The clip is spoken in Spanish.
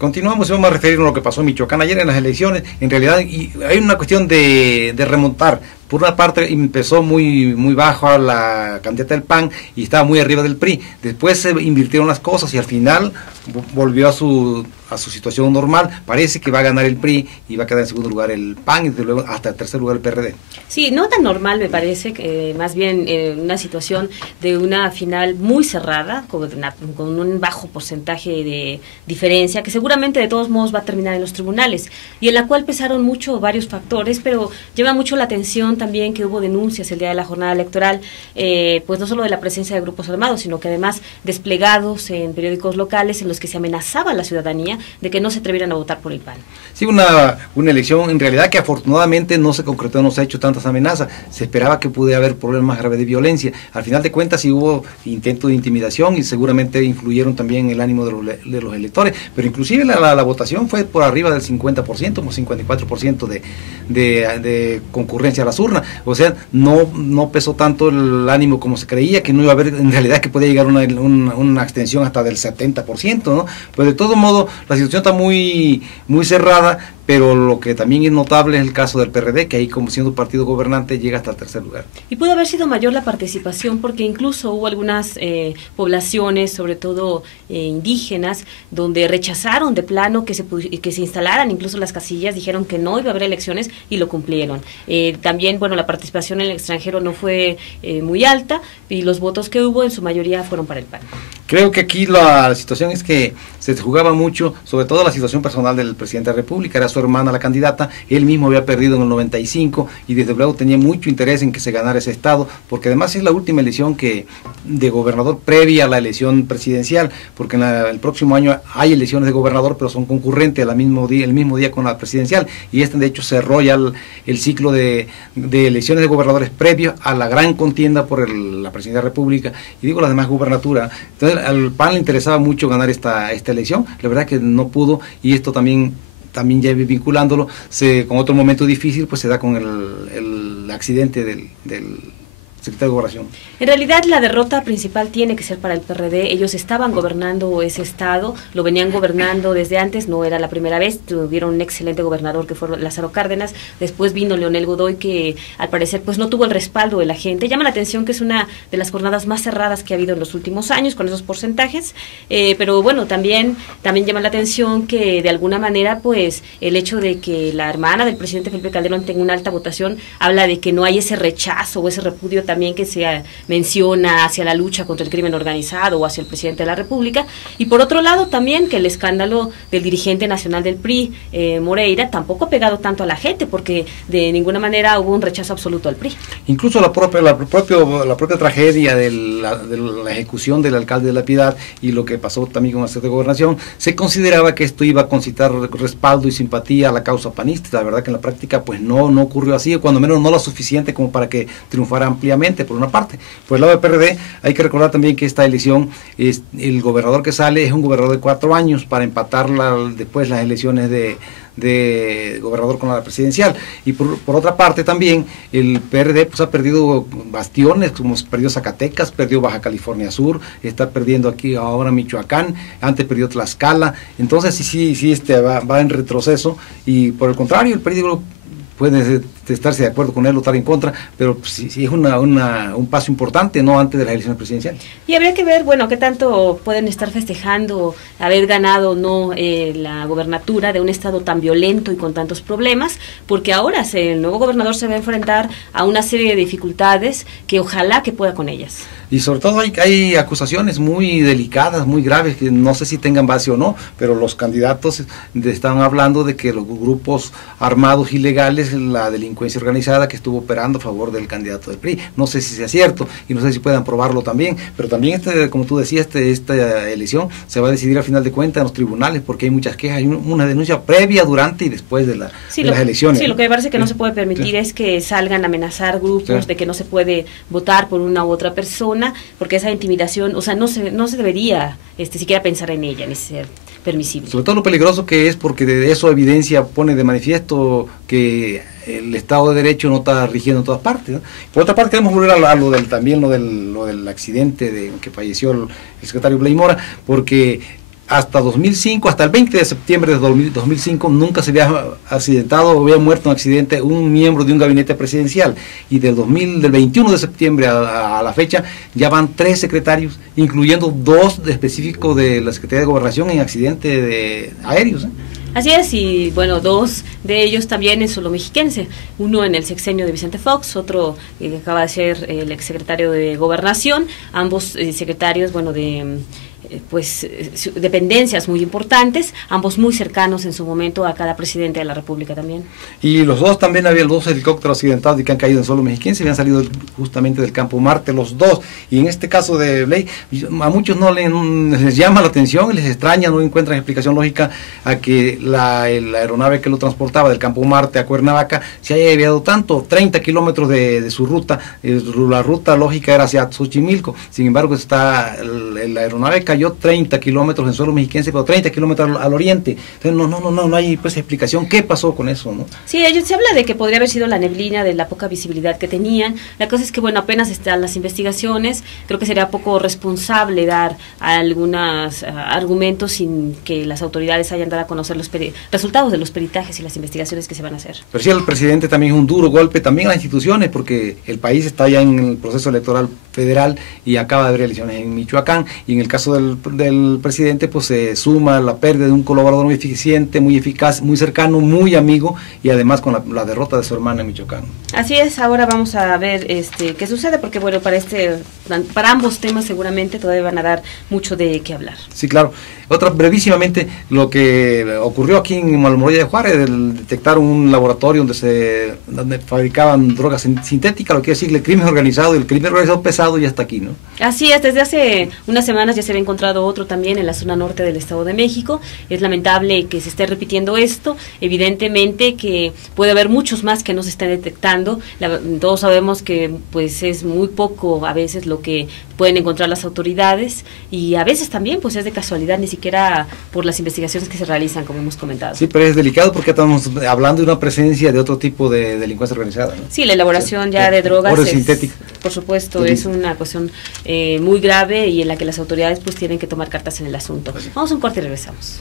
Continuamos y vamos a referirnos a lo que pasó en Michoacán ayer en las elecciones. En realidad hay una cuestión de remontar. Por una parte empezó muy bajo la candidata del PAN y estaba muy arriba del PRI. Después se invirtieron las cosas y al final volvió a su situación normal. Parece que va a ganar el PRI y va a quedar en segundo lugar el PAN y desde luego hasta el tercer lugar el PRD. Sí, no tan normal me parece, que más bien una situación de una final muy cerrada, con un bajo porcentaje de diferencia, que seguramente de todos modos va a terminar en los tribunales, y en la cual pesaron mucho varios factores, pero llama mucho la atención también que hubo denuncias el día de la jornada electoral, pues no solo de la presencia de grupos armados, sino que además desplegados en periódicos locales en los que se amenazaba a la ciudadanía de que no se atrevieran a votar por el PAN. Sí, una elección en realidad que afortunadamente no se concretó, no se ha hecho tantas amenazas. Se esperaba que pudiera haber problemas graves de violencia. Al final de cuentas sí hubo intentos de intimidación y seguramente influyeron también en el ánimo de los electores, pero inclusive la votación fue por arriba del 50%, como 54% de concurrencia a las urnas. O sea, no pesó tanto el ánimo como se creía, que no iba a haber, en realidad que podía llegar una extensión hasta del 70%, ¿no? Pero de todo modo, la situación está muy cerrada, pero lo que también es notable es el caso del PRD, que ahí como siendo partido gobernante llega hasta el tercer lugar. Y pudo haber sido mayor la participación porque incluso hubo algunas poblaciones, sobre todo indígenas, donde rechazaron de plano que se instalaran incluso las casillas, dijeron que no iba a haber elecciones y lo cumplieron. También, bueno, la participación en el extranjero no fue muy alta y los votos que hubo en su mayoría fueron para el PAN. Creo que aquí la situación es que se jugaba mucho, sobre todo la situación personal del presidente de la República. Era su hermana la candidata, él mismo había perdido en el 95 y desde luego tenía mucho interés en que se ganara ese estado, porque además es la última elección de gobernador previa a la elección presidencial, porque el próximo año hay elecciones de gobernador, pero son concurrentes el mismo día con la presidencial, y de hecho cerró ya el ciclo de elecciones de gobernadores previos a la gran contienda por la presidencia de la República, y digo las demás gubernaturas. Entonces al PAN le interesaba mucho ganar esta elección, la verdad que no pudo, y esto también ya vinculándolo con otro momento difícil, pues se da con el accidente del secretario de Gobernación. En realidad la derrota principal tiene que ser para el PRD. Ellos estaban gobernando ese estado, lo venían gobernando desde antes, no era la primera vez, tuvieron un excelente gobernador que fue Lázaro Cárdenas, después vino Leonel Godoy, que al parecer pues no tuvo el respaldo de la gente. Llama la atención que es una de las jornadas más cerradas que ha habido en los últimos años con esos porcentajes, pero bueno, también llama la atención que de alguna manera pues el hecho de que la hermana del presidente Felipe Calderón tenga una alta votación habla de que no hay ese rechazo o ese repudio también que se menciona hacia la lucha contra el crimen organizado o hacia el presidente de la República, y por otro lado también que el escándalo del dirigente nacional del PRI, Moreira, tampoco ha pegado tanto a la gente, porque de ninguna manera hubo un rechazo absoluto al PRI. Incluso la propia tragedia de la ejecución del alcalde de La Piedad y lo que pasó también con el secretario de Gobernación, se consideraba que esto iba a concitar respaldo y simpatía a la causa panista. La verdad que en la práctica pues no ocurrió así, o cuando menos no lo suficiente como para que triunfara ampliamente, por una parte. Por el lado del PRD, hay que recordar también que esta elección, el gobernador que sale es un gobernador de 4 años para empatar después las elecciones de gobernador con la presidencial. Y por otra parte también, el PRD pues ha perdido bastiones, como perdió Zacatecas, perdió Baja California Sur, está perdiendo aquí ahora Michoacán, antes perdió Tlaxcala. Entonces sí va en retroceso, y por el contrario, el PRI puede estarse de acuerdo con él o estar en contra, pero sí es un paso importante, no antes de las elecciones presidenciales. Y habría que ver, bueno, qué tanto pueden estar festejando haber ganado o no la gobernatura de un estado tan violento y con tantos problemas, porque ahora el nuevo gobernador se va a enfrentar a una serie de dificultades que ojalá que pueda con ellas. Y sobre todo hay acusaciones muy delicadas, muy graves, que no sé si tengan base o no, pero los candidatos estaban hablando de que los grupos armados ilegales, la delincuencia organizada que estuvo operando a favor del candidato del PRI. No sé si sea cierto y no sé si puedan probarlo también, pero también como tú decías, esta elección se va a decidir al final de cuentas en los tribunales, porque hay muchas quejas, hay una denuncia previa, durante y después de las elecciones. Sí, lo que me parece que no se puede permitir es que salgan a amenazar grupos de que no se puede votar por una u otra persona, porque esa intimidación, o sea, no se debería siquiera pensar en ella, ni ser permisible. Sobre todo lo peligroso que es, porque de eso evidencia, pone de manifiesto que el Estado de Derecho no está rigiendo en todas partes, ¿no? Por otra parte, queremos volver a lo del accidente que falleció el secretario Blay Mora, porque hasta 2005, hasta el 20 de septiembre de 2005, nunca se había accidentado o había muerto en accidente un miembro de un gabinete presidencial. Y del 21 de septiembre a la fecha, ya van 3 secretarios, incluyendo 2 específicos de la Secretaría de Gobernación en accidente aéreos. Así es, y bueno, 2 de ellos también en Solo Mexiquense, uno en el sexenio de Vicente Fox, otro que acaba de ser el exsecretario de Gobernación, ambos secretarios, bueno, de dependencias muy importantes, ambos muy cercanos en su momento a cada presidente de la República también. Y los 2 también, había 2 helicópteros accidentados y que han caído en Solo Mexiquense, habían salido justamente del Campo Marte los 2, y en este caso de Blay, a muchos no les llama la atención, les extraña, no encuentran explicación lógica a que la aeronave que lo transportaba del Campo Marte a Cuernavaca se haya desviado tanto, 30 kilómetros de su ruta. La ruta lógica era hacia Xochimilco, sin embargo la aeronave cayó 30 kilómetros en Suelo Mexiquense, pero 30 kilómetros al oriente. Entonces no hay pues explicación qué pasó con eso, ¿no? Sí, se habla de que podría haber sido la neblina, de la poca visibilidad que tenían. La cosa es que, bueno, apenas están las investigaciones. Creo que sería poco responsable dar algunos argumentos sin que las autoridades hayan dado a conocer los resultados de los peritajes y las investigaciones que se van a hacer. Pero sí, el presidente también es un duro golpe también a las instituciones, porque el país está ya en el proceso electoral federal y acaba de haber elecciones en Michoacán, y en el caso del presidente pues se suma la pérdida de un colaborador muy eficiente, muy eficaz, muy cercano, muy amigo, y además con la derrota de su hermana en Michoacán. Así es, ahora vamos a ver qué sucede, porque bueno, para ambos temas seguramente todavía van a dar mucho de qué hablar. Sí, claro. Brevísimamente, lo que ocurrió aquí en Almoloya de Juárez, detectaron un laboratorio donde fabricaban drogas sintéticas, lo que quiere decir el crimen organizado, y el crimen organizado pesado ya está aquí, ¿no? Así es, desde hace unas semanas ya se había encontrado otro también en la zona norte del Estado de México. Es lamentable que se esté repitiendo esto, evidentemente que puede haber muchos más que no se estén detectando. Todos sabemos que pues es muy poco a veces lo que pueden encontrar las autoridades, y a veces también pues es de casualidad, ni siquiera por las investigaciones que se realizan, como hemos comentado. Sí, pero es delicado porque estamos hablando de una presencia de otro tipo de delincuencia organizada, ¿no? Sí, la elaboración ya de drogas sintético. Por supuesto, es una cuestión muy grave y en la que las autoridades pues tienen que tomar cartas en el asunto. Vamos a un corte y regresamos.